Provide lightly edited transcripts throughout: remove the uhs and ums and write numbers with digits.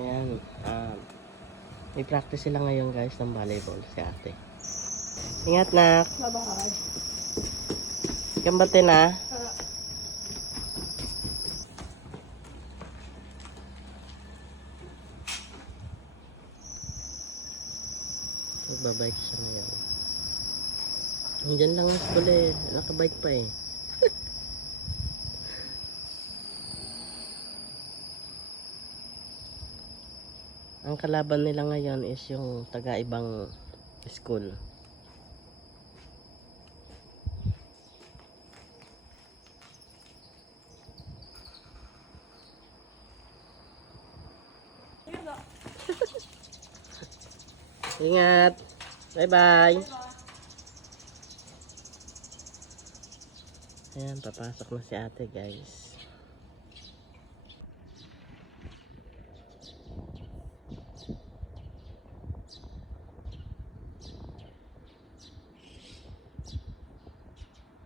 Ayan. May practice sila ngayon guys ng volleyball si ate. Ingat na. Bye-bye. Gambate na. Nagbabike siya ngayon. Nandiyan lang ang school eh. Nakabike pa eh. Ang kalaban nila ngayon is yung taga-ibang school. Ingat. Bye-bye. Ayan, papasok na si ate guys.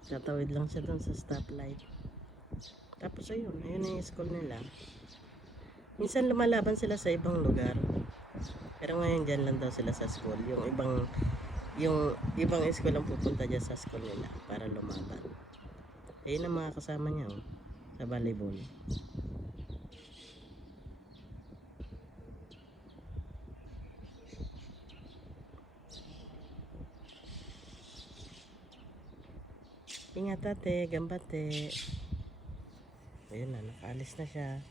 Tatawid lang siya doon sa stoplight. Tapos ayun na yung school nila. Minsan lumalaban sila sa ibang lugar. Pero ngayon dyan lang daw sila sa school. Yung ibang school ang pupunta dyan sa school nila para lumaban. Ayun ang mga kasama niya sa volleyball. Ingat ate, gambate. Ayun na, nakaalis na siya.